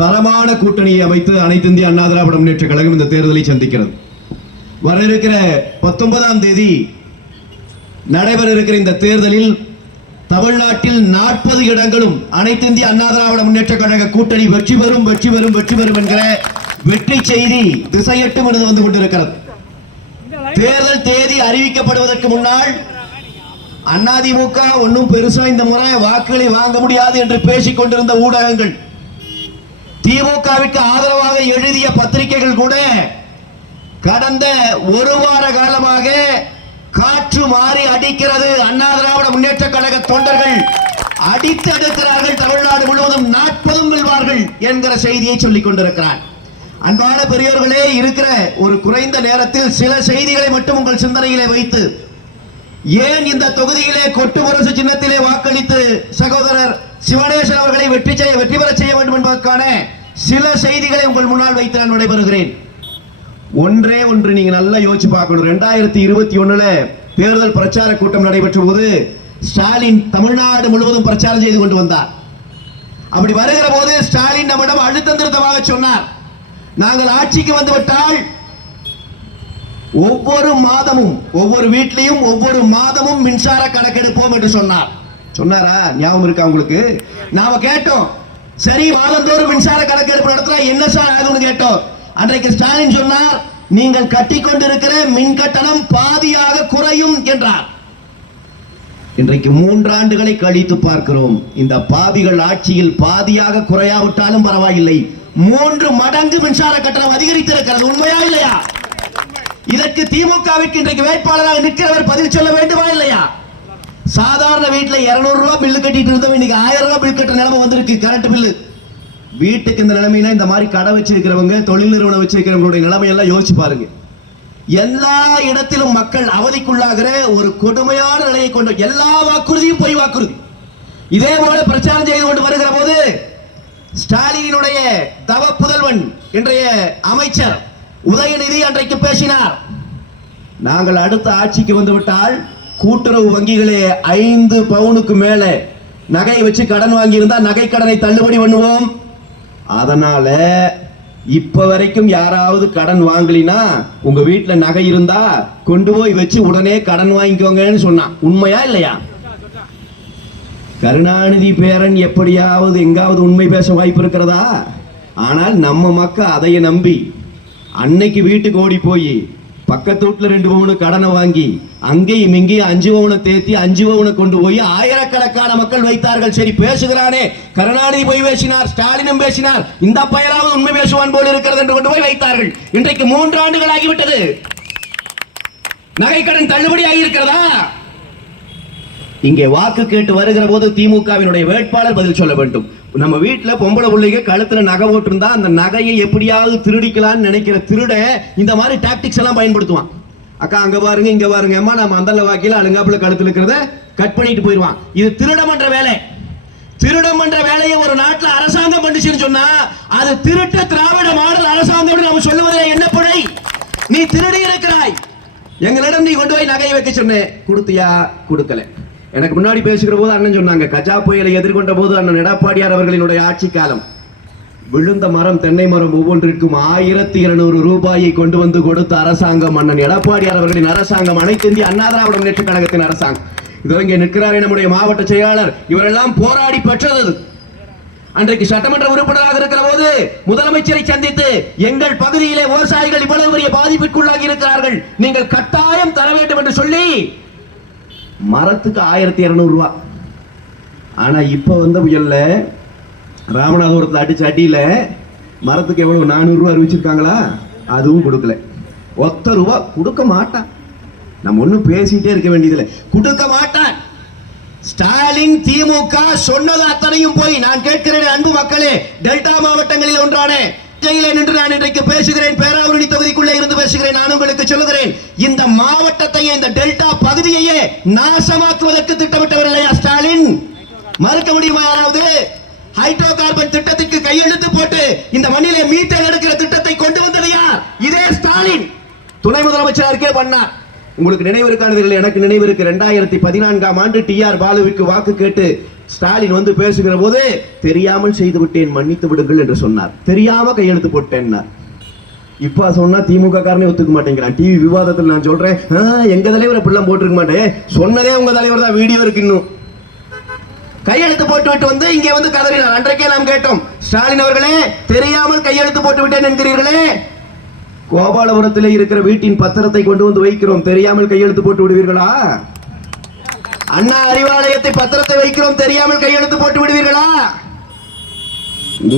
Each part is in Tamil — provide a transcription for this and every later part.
தரமான கூட்டணியை அமைத்து அனைத்து இந்திய அண்ணா திராவிட முன்னேற்ற கழகம் இந்த தேர்தலை சந்திக்கிறது. வர இருக்கிற பத்தொன்பதாம் தேதி நடைபெற இருக்கிற இந்த தேர்தலில் தமிழ்நாட்டில் நாற்பது இடங்களும் அனைத்து இந்திய அண்ணா திராவிட முன்னேற்ற கழக கூட்டணி வெற்றி பெறும் வெற்றி பெறும் வெற்றி பெறும் என்கிற வெற்றி செய்தி திசையட்டும் இருந்து வந்து கொண்டிருக்கிறது. தேர்தல் தேதி அறிவிக்கப்படுவதற்கு முன்னால் அதிமுக ஒன்னும் பெருசா இந்த முறை வாக்குகளை வாங்க முடியாது என்று பேசிக் கொண்டிருந்த ஊடகங்கள் திமுகவிற்கு ஆதரவாக எழுதிய பத்திரிகைகள் கூட கடந்த ஒரு வார காலமாக காற்று மாறி அடிக்கிறது. அண்ணா திராவிட முன்னேற்ற கழக தொண்டர்கள் அடித்து அடுக்கிறார்கள். தமிழ்நாடு முழுவதும் நாற்பதும் வெல்வார்கள் என்கிற செய்தியை சொல்லிக் கொண்டிருக்கிறார். அன்பான பெரியோர்களே இருக்கிற ஒரு குறைந்த நேரத்தில் சில செய்திகளை மட்டும் உங்கள் சிந்தனையிலே வைத்து ஏன் இந்த தொகுதியிலே கொட்டு முரசு சின்னத்திலே வாக்களித்து சகோதரர் சிவனேசன் அவர்களை வெற்றி செய்ய வெற்றி பெற செய்ய வேண்டும் என்பதற்கான சில செய்திகளை உங்கள் முன்னால் வைத்து நான் நடைபெறுகிறேன் ஒன்றே ஒன்று நீங்க நல்லா யோசிச்சு பார்க்கணும். ரெண்டாயிரத்தி இருபத்தி ஒண்ணுல தேர்தல் பிரச்சார கூட்டம் நடைபெற்ற போது ஸ்டாலின் தமிழ்நாடு முழுவதும் பிரச்சாரம் செய்து கொண்டு வந்தார். அப்படி வருகிற போது ஸ்டாலின் நம்மிடம் அழுத்தம் திருத்தமாக சொன்னார். நாங்கள் ஆட்சிக்கு வந்துவிட்டால் ஒவ்வொரு மாதமும் ஒவ்வொரு வீட்லையும் ஒவ்வொரு மாதமும் மின்சார கணக்கெடுப்போம் என்று சொன்னார். சொன்னாரா? ஞாபகம் இருக்கா உங்களுக்கு? நாம கேட்டோம். சரி மாதந்தோறும் மின்சார கணக்கெடுப்பு நடத்தினா என்ன சார் ஆகும்னு கேட்டோம். அன்றைக்கு ஸ்டாலின் சொன்னார் நீங்கள் கட்டி கொண்டிருக்கிற மின் கட்டணம் பாதியாக குறையும் என்றார். இன்றைக்கு மூன்று ஆண்டுகளை கழித்து பார்க்கிறோம். இந்த பாவிகள் ஆட்சியில் பாதியாக குறையாவிட்டாலும் பரவாயில்லை. மூன்று மடங்கு மின்சார கட்டணம் அதிகரித்திருக்கிறது. உண்மையா இல்லையா? இதற்கு திமுகவிற்கு இன்றைக்கு வேட்பாளராக நிற்கிறவர் பதில் சொல்ல வேண்டுமா இல்லையா? சாதாரண வீட்டில் 200 ரூபா பில்லு கட்டிட்டு இருந்தோம். இன்னைக்கு ஆயிரம் ரூபா பில் கட்டுற நிலைமை வந்திருக்கு. கரண்ட் பில்லு வீட்டுக்கு இந்த நிலைமையில இந்த மாதிரி கடை வச்சிருக்கிறவங்க தொழில் நிறுவனம் வச்சிருக்கிறவங்களுடைய நிலைமையெல்லாம் யோசிச்சு பாருங்க. எல்லா இடத்திலும் மக்கள் அவதிக்குள்ளாகிற ஒரு கொடுமையான நிலையை கொண்ட எல்லா வாக்குறுதியும் பொய் வாக்குறுதி. இதே போல பிரச்சாரம் செய்து கொண்டு வருகிற போது ஸ்டாலினுடைய தவ புதல்வன் இன்றைய அமைச்சர் உதயநிதி அன்றைக்கு பேசினார். நாங்கள் அடுத்த ஆட்சிக்கு வந்துவிட்டால் கூட்டுறவு வங்கிகளே ஐந்து பவுனுக்கு மேல நகையை வச்சு கடன் வாங்கி இருந்தா நகை கடனை தள்ளுபடி பண்ணுவோம். அதனால இப்ப வரைக்கும் யாராவது கடன் வாங்கலினா உங்க வீட்டுல நகை இருந்தா கொண்டு போய் வச்சு உடனே கடன் வாங்கிக்கோங்கன்னு சொன்னான். உண்மையா இல்லையா? கருணாநிதி பேரன் எப்படியாவது எங்காவது உண்மை பேச வாய்ப்பு இருக்கிறதா? ஆனால் நம்ம மக்கள் அதைய நம்பி அன்னைக்கு வீட்டுக்கு ஓடி போய் பக்கத்து வீட்டுல ரெண்டு பவுனு கடனை வாங்கி அங்கேயும் இங்கேயும் அஞ்சு பவுனை தேத்தி அஞ்சு பவுனை கொண்டு போய் ஆயிரக்கணக்கான மக்கள் வைத்தார்கள். சரி பேசுகிறானே. கருணாநிதி போய் பேசினார் ஸ்டாலினும் பேசினார். இந்த பயலாவது உண்மை பேசுவான் போல் இருக்கிறது என்று கொண்டு போய் வைத்தார்கள். இன்றைக்கு மூன்று ஆண்டுகள் ஆகிவிட்டது. நகைக்கடன் தள்ளுபடி ஆகியிருக்கிறதா இங்கே வாக்கு கேட்டு வருகிற போது திமுகவினுடைய வேட்பாளர் பதில் சொல்ல வேண்டும். நம்ம வீட்டுல பொம்பளை பிள்ளைங்க கழுத்துல நகை போட்டிருந்தா அந்த நகையை எப்படியாவது திருடிக்கலாம்னு நினைக்கிற திருட இந்த மாதிரி டாக்டிக்ஸ் எல்லாம் பயன்படுத்துவான். அக்கா அங்க பாருங்க இங்க பாருங்க. அம்மா நம்ம அந்தல வாக்கில அழுங்காப்புல கழுத்துல இருக்கிறத கட் பண்ணிட்டு போயிடுவான் இது திருடம் பண்ற வேலை. திருடம் பண்ற வேலையை ஒரு நாட்டுல அரசாங்கம் பண்ணுச்சுன்னு சொன்னா அது திருட்ட திராவிட மாடல் அரசாங்கம் நம்ம சொல்லுவதே என்ன பிழை? நீ திருடி இருக்கிறாய். எங்களிடம் நீ கொண்டு போய் நகையை வைக்க சொன்னேன் கொடுத்தியா? கொடுக்கல. எனக்கு முன்னாடி பேசுகிற போது அண்ணன் சொன்னாங்க கஜா புயலை எதிர்கொண்ட போது அண்ணன் எடப்பாடியார் அவர்களினுடைய ஆட்சி காலம். விழுந்த மரம் தென்னை மரம் ஒவ்வொன்றிற்கும் ஆயிரத்தி இருநூறு ரூபாயை கொண்டு வந்து கொடுத்த அரசாங்கம் அண்ணன் எடப்பாடியார் அவர்களின் அரசாங்கம் அனைத்து இந்திய அண்ணா திராவிட முன்னேற்ற கழகத்தின் அரசாங்கம். இதோ இங்கே நிற்கிறார் நம்முடைய மாவட்ட செயலாளர். இவரெல்லாம் போராடி பெற்றது. அன்றைக்கு சட்டமன்ற உறுப்பினராக இருக்கிற போது முதலமைச்சரை சந்தித்து எங்கள் பகுதியிலே விவசாயிகள் இவ்வளவு பெரிய பாதிப்பிற்குள்ளாகி இருக்கிறார்கள். நீங்கள் கட்டாயம் தர வேண்டும் என்று சொல்லி மரத்துக்கு ஆயிரத்தி இரநூறுவா ஆனால் இப்போ வந்த புயலில் ராமநாதபுரத்தில் அடிச்ச அடியில் மரத்துக்கு எவ்வளோ நானூறுரூவா அறிவிச்சிருக்காங்களா? அதுவும் கொடுக்கல. ஒத்த ரூபா கொடுக்க மாட்டான். நம்ம ஒன்றும் பேசிக்கிட்டே இருக்க வேண்டியதில்லை. கொடுக்க மாட்டான். ஸ்டாலின் திமுக சொன்னது அத்தனையும் போய் நான் கேட்கிறேன் அன்பு மக்களே. டெல்டா மாவட்டங்களில் ஒன்றானே. ஜெயிலே நின்று நான் இன்றைக்கு பேசுகிறேன். பேராவூரணி தொகுதிக்குள்ளே இருந்து பேசுகிறேன். நான் உங்களுக்கு சொல்லுகிறேன் இந்த மாவட்டத்தையே இந்த டெல்டா பகுதியையே நாசமாக்குவதற்கு திட்டமிட்டவர் இல்லையா ஸ்டாலின்? மறுக்க முடியுமா யாராவது? ஹைட்ரோ கார்பன் திட்டத்திற்கு கையெழுத்து போட்டு இந்த மண்ணிலே மீட்டர் எடுக்கிற திட்டத்தை கொண்டு வந்தது யார்? இதே ஸ்டாலின். துணை முதலமைச்சர் இருக்கே பண்ணார் உங்களுக்கு நினைவு எனக்கு நினைவு இருக்கு. ரெண்டாயிரத்தி பதினான்காம் ஆண்டு டி ஆர் பாலுவிற்கு வாக்கு கேட்டு ஸ்டாலின் வந்து பேசுகிற போது தெரியாமல் செய்து விட்டேன் மன்னித்து விடுங்கள் என்று சொன்னார். தெரியாம கையெழுத்து போட்டேன் இப்போ சொன்னா திமுக காரனே ஒத்துக்க மாட்டேங்கிறான். டிவி விவாதத்தில் நான் சொல்றேன் எங்க தலைவர் அப்படிலாம் போட்டிருக்க மாட்டேன் சொன்னதே உங்க தலைவர் தான் வீடியோ இருக்கு இன்னும். கையெழுத்து போட்டு விட்டு வந்து இங்கே வந்து கதறினார். அன்றைக்கே நாம் கேட்டோம் ஸ்டாலின் அவர்களே தெரியாமல் கையெழுத்து போட்டு விட்டேன் என்கிறீர்களே. கோபாலபுரத்தில் இருக்கிற வீட்டின் பத்திரத்தை கொண்டு வந்து வைக்கிறோம். தெரியாமல் கையெழுத்து போட்டு விடுவீர்களா? அண்ணா அறிவாலயத்தை பத்திரத்தை வைக்கிறோம். தெரியாமல் கையெழுத்து போட்டு விடுவீர்களா?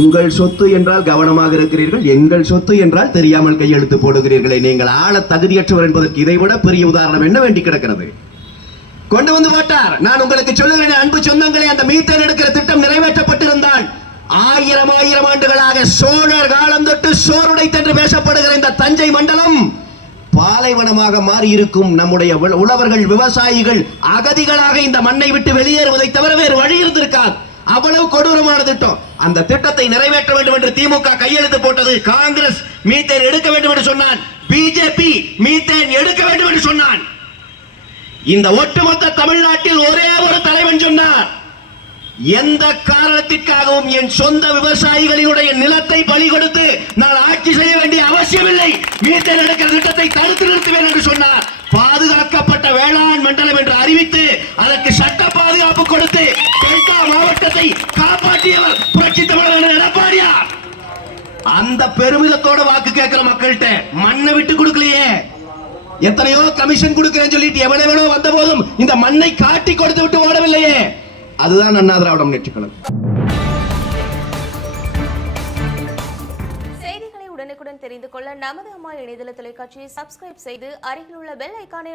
உங்கள் சொத்து என்றால் கவனமாக இருக்கிறீர்கள். எங்கள் சொத்து என்றால் தெரியாமல் கையெழுத்து போடுகிறீர்களே. நீங்கள் ஆள தகுதியற்றவர் என்பதற்கு இதைவிட பெரிய உதாரணம் என்ன வேண்டி கிடக்கிறது? கொண்டு வந்து மாட்டார் நான் உங்களுக்கு சொல்லுகிறேன் அன்பு சொந்தங்களை அந்த மீத்தேன் எடுக்கிற திட்டம் நிறைவேற்றப்பட்டிருந்தால் ஆயிரம் ஆயிரம் ஆண்டுகளாக சோழர் காலம் தொட்டு சோறுடைத்து என்று பேசப்படுகிற இந்த தஞ்சை மண்டலம் பாலைவனமாக மாறி இருக்கும் நம்முடைய உழவர்கள் விவசாயிகள் அகதிகளாக இந்த மண்ணை விட்டு வெளியேறுவதை தவிர வேறு வழி இருந்திருக்காது. அவ்வளவு கொடூரமான திட்டம். அந்த திட்டத்தை நிறைவேற்ற வேண்டும் என்று திமுக கையெழுத்து போட்டது காங்கிரஸ். மீத்தேன் எடுக்க வேண்டும் என்று சொன்னான். பிஜேபி மீத்தேன் எடுக்க வேண்டும் என்று சொன்னான். இந்த ஒட்டுமொத்த தமிழ்நாட்டில் ஒரே ஒரு தலைவன் சொன்னார். எந்த காரணத்திற்காகவும் என் சொந்த விவசாயிகளினுடைய நிலத்தை பலி கொடுத்து நான் ஆட்சி செய்ய வேண்டிய அவசியமில்லை. மீத்தேன் எடுக்கிற திட்டத்தை தடுத்து நிறுத்துவேன் என்று சொன்னார். பாதுகாக்கப்பட்ட வேளாண் மண்டலம் என்று அறிவித்து அதற்கு சட்ட பாதுகாப்பு கொடுத்து டெல்டா மாவட்டத்தை காப்பாற்றியவர் புரட்சி தமிழர் எடப்பாடியார். அந்த பெருமிதத்தோட வாக்கு கேட்கிற மக்கள்கிட்ட மண்ணை விட்டு கொடுக்கலையே. எத்தனையோ கமிஷன் கொடுக்கிறேன்னு சொல்லிட்டு எவ்வளவு எவ்வளவு வந்த போதும் இந்த மண்ணை காட்டி கொடுத்து விட்டு ஓடவில்லையே. அதுதான் அண்ணா திராவிட முன்னேற்ற கழகம். செய்திகளை உடனுக்குடன் தெரிந்து கொள்ள நமது அம்மா இணையதள தொலைக்காட்சியை சப்ஸ்கிரைப் செய்து அருகில் உள்ள பெல் ஐக்கானை